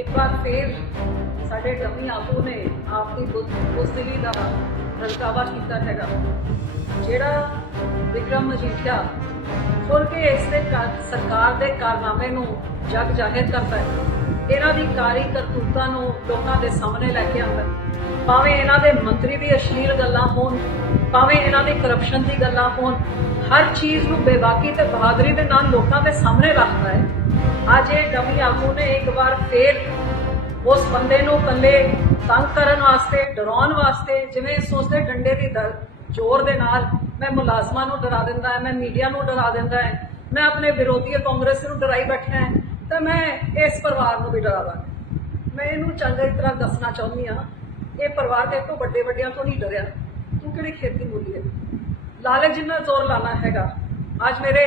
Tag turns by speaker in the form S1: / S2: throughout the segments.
S1: ਇੱਕ ਵਾਰ ਫੇਰ ਸਾਡੇ ਡੰਮੀ ਆਪੂ ਨੇ ਆਪਦੀ ਲਈ ਦਾ ਰੰਕਾਵਾ ਕੀਤਾ ਹੈਗਾ ਜਿਹੜਾ ਵਿਕਰਮ ਮਜੀਠਾ ਖੁੱਲ ਕੇ ਇਸ ਦੇ ਸਰਕਾਰ ਦੇ ਕਾਰਨਾਮੇ ਨੂੰ ਜਗ ਜਾਹਿਰ ਕਰਦਾ ਹੈ ਇਹਨਾਂ ਦੀ ਕਾਰੀ ਕਰਤੂਤਾਂ ਨੂੰ ਲੋਕਾਂ ਦੇ ਸਾਹਮਣੇ ਲੈ ਕੇ ਆਉਂਦਾ ਭਾਵੇਂ ਇਹਨਾਂ ਦੇ ਮੰਤਰੀ ਵੀ ਅਸ਼ਲੀਲ ਗੱਲਾਂ ਹੋਣ ਭਾਵੇਂ ਇਹਨਾਂ ਦੀ ਕਰਪਸ਼ਨ ਦੀ ਗੱਲਾਂ ਹੋਣ ਹਰ ਚੀਜ਼ ਨੂੰ ਬੇਵਾਕੀ ਤੇ ਬਹਾਦਰੀ ਦੇ ਨਾਲ ਲੋਕਾਂ ਦੇ ਸਾਹਮਣੇ ਰੱਖਦਾ ਹੈ ਅੱਜ ਇਹ ਡਮੀ ਆਗੂ ਨੇ ਇੱਕ ਵਾਰ ਫੇਰ ਉਸ ਬੰਦੇ ਨੂੰ ਕੱਲੇ ਤੰਗ ਕਰਨ ਵਾਸਤੇ ਡਰਾਉਣ ਵਾਸਤੇ ਜਿਵੇਂ ਸੋਚਦੇ ਡੰਡੇ ਦੀ ਜ਼ੋਰ ਦੇ ਨਾਲ ਮੈਂ ਮੁਲਾਜ਼ਮਾਂ ਨੂੰ ਡਰਾ ਦਿੰਦਾ ਹਾਂ ਮੈਂ ਮੀਡੀਆ ਨੂੰ ਡਰਾ ਦਿੰਦਾ ਹਾਂ ਮੈਂ ਆਪਣੇ ਵਿਰੋਧੀ ਕਾਂਗਰਸ ਨੂੰ ਡਰਾਈ ਬੈਠਾ ਹਾਂ ਤਾਂ ਮੈਂ ਇਸ ਪਰਿਵਾਰ ਨੂੰ ਵੀ ਡਰਾਦਾ ਮੈਂ ਇਹਨੂੰ ਚੰਗੀ ਤਰ੍ਹਾਂ ਦੱਸਣਾ ਚਾਹੁੰਦੀ ਆ ਇਹ ਪਰਿਵਾਰ ਦੇ ਤੋਂ ਵੱਡੇ ਵੱਡਿਆਂ ਤੋਂ ਨਹੀਂ ਡਰਿਆ ਤੂੰ ਕਿਹੜੀ ਖੇਤੀ ਮੁੱਲੀ ਹੈ ਲਾਲਚ ਜਿੰਨਾ ਜ਼ੋਰ ਲਾਣਾ ਹੈਗਾ ਅੱਜ ਮੇਰੇ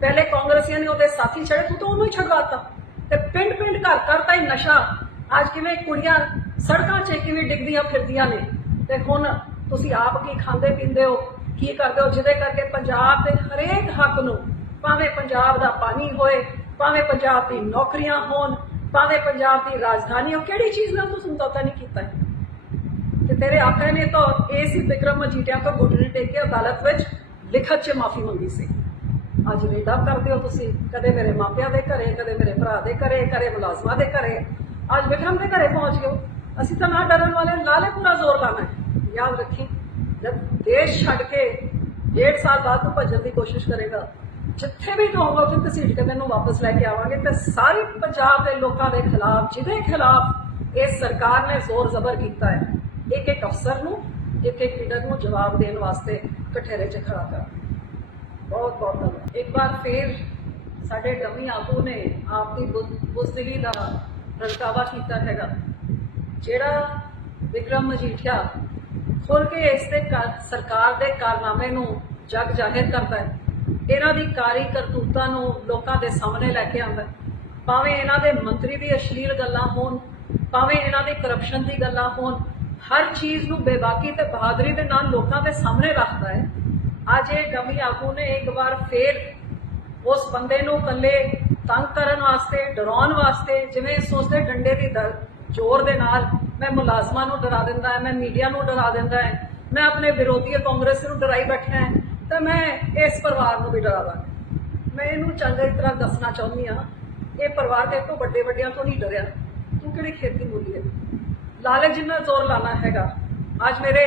S1: ਪਹਿਲੇ ਕਾਂਗਰਸੀਆਂ ਨੇ ਉਹਦੇ ਸਾਥੀ ਛੜੇ ਤੂੰ ਤਾਂ ਉਹਨੂੰ ਹੀ ਛਡਵਾਤਾ ਤੇ ਪਿੰਡ ਪਿੰਡ ਘਰ ਘਰ ਤਾਂ ਹੀ ਨਸ਼ਾ ਅੱਜ ਕਿਵੇਂ ਕੁੜੀਆਂ ਸੜਕਾਂ 'ਚ ਕਿਵੇਂ ਡਿੱਗਦੀਆਂ ਫਿਰਦੀਆਂ ਨੇ ਤੇ ਹੁਣ ਤੁਸੀਂ ਆਪ ਕੀ ਖਾਂਦੇ ਪੀਂਦੇ ਹੋ ਕੀ ਕਰਦੇ ਹੋ ਜਿਹਦੇ ਕਰਕੇ ਪੰਜਾਬ ਦੇ ਹਰੇਕ ਹੱਕ ਨੂੰ ਭਾਵੇਂ ਪੰਜਾਬ ਦਾ ਪਾਣੀ ਹੋਏ ਭਾਵੇਂ ਪੰਜਾਬ ਦੀ ਨੌਕਰੀਆਂ ਹੋਣ ਭਾਵੇਂ ਪੰਜਾਬ ਦੀ ਰਾਜਧਾਨੀ ਹੋ ਕਿਹੜੀ ਚੀਜ਼ ਨਾਲ ਤੁਸੀਂ ਸਮਝੌਤਾ ਨਹੀਂ ਕੀਤਾ ਤੇ ਤੇਰੇ ਆਪਣੇ ਨੇ ਤਾਂ ਏਸੀ ਵਿਕਰਮ ਮਜੀਠਿਆ ਤੋਂ ਗੁੱਡ ਟੇਕੇ ਅਦਾਲਤ ਵਿੱਚ ਲਿਖਤ 'ਚ ਮਾਫੀ ਮੰਗੀ ਸੀ ਅੱਜ ਰੇਡਾ ਕਰਦੇ ਹੋ ਤੁਸੀਂ ਕਦੇ ਮੇਰੇ ਮਾਪਿਆਂ ਦੇ ਘਰੇ ਕਦੇ ਮੇਰੇ ਭਰਾ ਦੇ ਘਰੇ ਕਦੇ ਮੁਲਾਜ਼ਮਾਂ ਦੇ ਘਰੇ ਅੱਜ ਵਿਕਰਮ ਦੇ ਘਰੇ ਪਹੁੰਚ ਗਏ ਅਸੀਂ ਤਾਂ ਨਾ ਡਰਨ ਵਾਲੇ ਲਾਲੇ ਪੂਰਾ ਜ਼ੋਰ ਲਾਣਾ ਯਾਦ ਰੱਖੀ ਜਦ ਦੇਸ਼ ਛੱਡ ਕੇ ਡੇਢ ਸਾਲ ਬਾਅਦ ਤੂੰ ਭੱਜਣ ਦੀ ਕੋਸ਼ਿਸ਼ ਕਰੇਗਾ ਜਿੱਥੇ ਵੀ ਤੂੰ ਹੋਗਾ ਉੱਥੇ ਤਸੀਲ ਕੇ ਮੈਨੂੰ ਵਾਪਸ ਲੈ ਕੇ ਆਵਾਂਗੇ ਤੇ ਸਾਰੇ ਪੰਜਾਬ ਦੇ ਲੋਕਾਂ ਦੇ ਖਿਲਾਫ ਜਿਹਦੇ ਖਿਲਾਫ ਇਸ ਸਰਕਾਰ ਨੇ ਜ਼ੋਰ ਜ਼ਬਰ ਕੀਤਾ ਹੈ ਇੱਕ ਇੱਕ ਅਫਸਰ ਨੂੰ ਇੱਕ ਇੱਕ ਨੂੰ ਜਵਾਬ ਦੇਣ ਵਾਸਤੇ ਕਠੇਰੇ 'ਚ ਖੜਾ ਕਰ ਬਹੁਤ ਬਹੁਤ ਧੰਨਵਾਦ ਇੱਕ ਵਾਰ ਫੇਰ ਸਾਡੇ ਡਮੀ ਆਪੂ ਨੇ ਆਪਦੀ ਬੁੱਧਿਲੀ ਦਾ ਰੰਕਾਵਾ ਕੀਤਾ ਹੈਗਾ ਜਿਹੜਾ ਵਿਕਰਮ ਮਜੀਠਿਆ ਖੁੱਲ ਕੇ ਇਸ ਤੇ ਸਰਕਾਰ ਦੇ ਕਾਰਨਾਮੇ ਨੂੰ ਜਗ ਜਾਹਿਰ ਕਰਦਾ ਹੈ ਇਹਨਾਂ ਦੀ ਕਾਰੀ ਕਰਤੂਤਾ ਨੂੰ ਲੋਕਾਂ ਦੇ ਸਾਹਮਣੇ ਲੈ ਕੇ ਆਉਂਦਾ ਭਾਵੇਂ ਇਹਨਾਂ ਦੇ ਮੰਤਰੀ ਦੀ ਅਸ਼ਲੀਲ ਗੱਲਾਂ ਹੋਣ ਭਾਵੇਂ ਇਹਨਾਂ ਦੇ ਕਰਪਸ਼ਨ ਦੀ ਗੱਲਾਂ ਹੋਣ ਹਰ ਚੀਜ਼ ਨੂੰ ਬੇਬਾਕੀ ਤੇ ਬਹਾਦਰੀ ਦੇ ਨਾਲ ਲੋਕਾਂ ਦੇ ਸਾਹਮਣੇ ਰੱਖਦਾ ਹੈ ਜੇ ਗਮੀ ਆਪੂ ਨੇ ਇੱਕ ਵਾਰ ਫੇਰ ਉਸ ਬੰਦੇ ਨੂੰ ਕੱਲੇ ਤੰਗ ਕਰਨ ਵਾਸਤੇ ਡਰਾਉਣ ਵਾਸਤੇ ਜਿਵੇਂ ਸੋਚਦੇ ਡੰਡੇ ਦੀ ਜ਼ੋਰ ਦੇ ਨਾਲ ਮੈਂ ਮੁਲਾਜ਼ਮਾਂ ਨੂੰ ਡਰਾ ਦਿੰਦਾ ਹਾਂ ਮੈਂ ਮੀਡੀਆ ਨੂੰ ਡਰਾ ਦਿੰਦਾ ਹਾਂ ਮੈਂ ਆਪਣੇ ਵਿਰੋਧੀ ਕਾਂਗਰਸ ਨੂੰ ਡਰਾਈ ਬੈਠਾ ਹਾਂ ਤਾਂ ਮੈਂ ਇਸ ਪਰਿਵਾਰ ਨੂੰ ਵੀ ਡਰਾਵਾਂ ਮੈਂ ਇਹਨੂੰ ਚੰਗੇ ਤਰ੍ਹਾਂ ਦੱਸਣਾ ਚਾਹੁੰਦੀ ਆ ਇਹ ਪਰਿਵਾਰ ਤੇ ਤੋਂ ਵੱਡੇ ਵੱਡਿਆਂ ਤੋਂ ਨਹੀਂ ਡਰਿਆ ਤੂੰ ਕਿਹੜੀ ਖੇਤੀ ਬੋਲੀ ਹੈ ਲਾਲਚ ਜਿੰਨਾ ਜ਼ੋਰ ਲਾਣਾ ਹੈਗਾ ਅੱਜ ਮੇਰੇ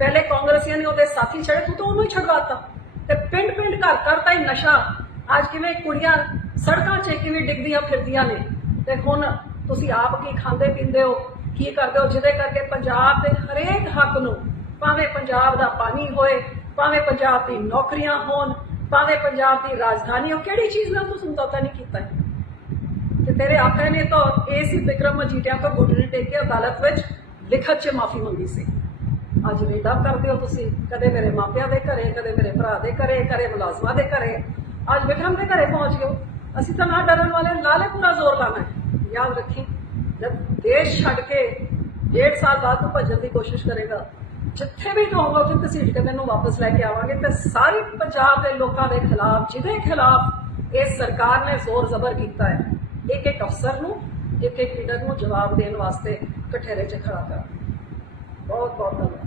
S1: ਪਹਿਲੇ ਕਾਂਗਰਸੀਆਂ ਨੇ ਉਹਦੇ ਸਾਥੀ ਛੜੇ ਤੂੰ ਤਾਂ ਉਹਨੂੰ ਹੀ ਛਡਵਾਤਾ ਤੇ ਪਿੰਡ ਪਿੰਡ ਘਰ ਘਰ ਤਾਂ ਹੀ ਨਸ਼ਾ ਅੱਜ ਕਿਵੇਂ ਕੁੜੀਆਂ ਸੜਕਾਂ 'ਚ ਕਿਵੇਂ ਡਿੱਗਦੀਆਂ ਫਿਰਦੀਆਂ ਨੇ ਤੇ ਹੁਣ ਤੁਸੀਂ ਆਪ ਕੀ ਖਾਂਦੇ ਪੀਂਦੇ ਹੋ ਕੀ ਕਰਦੇ ਹੋ ਜਿਹਦੇ ਕਰਕੇ ਪੰਜਾਬ ਦੇ ਹਰੇਕ ਹੱਕ ਨੂੰ ਭਾਵੇਂ ਪੰਜਾਬ ਦਾ ਪਾਣੀ ਹੋਏ ਭਾਵੇਂ ਪੰਜਾਬ ਦੀ ਨੌਕਰੀਆਂ ਹੋਣ ਭਾਵੇਂ ਪੰਜਾਬ ਦੀ ਰਾਜਧਾਨੀ ਹੋ ਕਿਹੜੀ ਚੀਜ਼ ਨਾਲ ਤੁਸੀਂ ਸਮਝੌਤਾ ਨਹੀਂ ਕੀਤਾ ਤੇ ਤੇਰੇ ਆਪਣੇ ਨੇ ਤਾਂ ਏਸੀ ਵਿਕਰਮ ਮਜੀਠਿਆ ਤੋਂ ਗੁੱਟ ਨੇ ਟੇਕ ਅਦਾਲਤ ਵਿੱਚ ਲਿਖਤ 'ਚ ਮਾਫੀ ਮੰਗੀ ਸੀ ਅੱਜ ਰੇਡਾ ਕਰਦੇ ਹੋ ਤੁਸੀਂ ਕਦੇ ਮੇਰੇ ਮਾਪਿਆਂ ਦੇ ਘਰੇ ਕਦੇ ਮੇਰੇ ਭਰਾ ਦੇ ਘਰੇ ਕਦੇ ਮੁਲਾਜ਼ਮਾਂ ਦੇ ਘਰੇ ਅੱਜ ਵਿਕਰਮ ਦੇ ਘਰੇ ਪਹੁੰਚ ਗਏ ਅਸੀਂ ਤਾਂ ਨਾ ਡਰਨ ਵਾਲੇ ਲਾਲੇ ਪੂਰਾ ਜ਼ੋਰ ਲਾਣਾ ਹੈ ਯਾਦ ਰੱਖੀ ਜਦ ਦੇਸ਼ ਛੱਡ ਕੇ ਡੇਢ ਸਾਲ ਬਾਅਦ ਤੂੰ ਭੱਜਣ ਦੀ ਕੋਸ਼ਿਸ਼ ਕਰੇਗਾ ਜਿੱਥੇ ਵੀ ਤੂੰ ਹੋਗਾ ਉੱਥੇ ਘਸੀਟ ਕੇ ਤੈਨੂੰ ਵਾਪਸ ਲੈ ਕੇ ਆਵਾਂਗੇ ਤੇ ਸਾਰੇ ਪੰਜਾਬ ਦੇ ਲੋਕਾਂ ਦੇ ਖਿਲਾਫ ਜਿਹਦੇ ਖਿਲਾਫ ਇਸ ਸਰਕਾਰ ਨੇ ਜ਼ੋਰ ਜ਼ਬਰ ਕੀਤਾ ਹੈ ਇੱਕ ਇੱਕ ਅਫਸਰ ਨੂੰ ਇੱਕ ਇੱਕ ਲੀਡਰ ਨੂੰ ਜਵਾਬ ਦੇਣ ਵਾਸਤੇ ਕਠਹਿਰੇ 'ਚ ਖੜਾ ਕਰ ਬਹੁਤ ਬਹੁਤ ਧੰਨਵਾਦ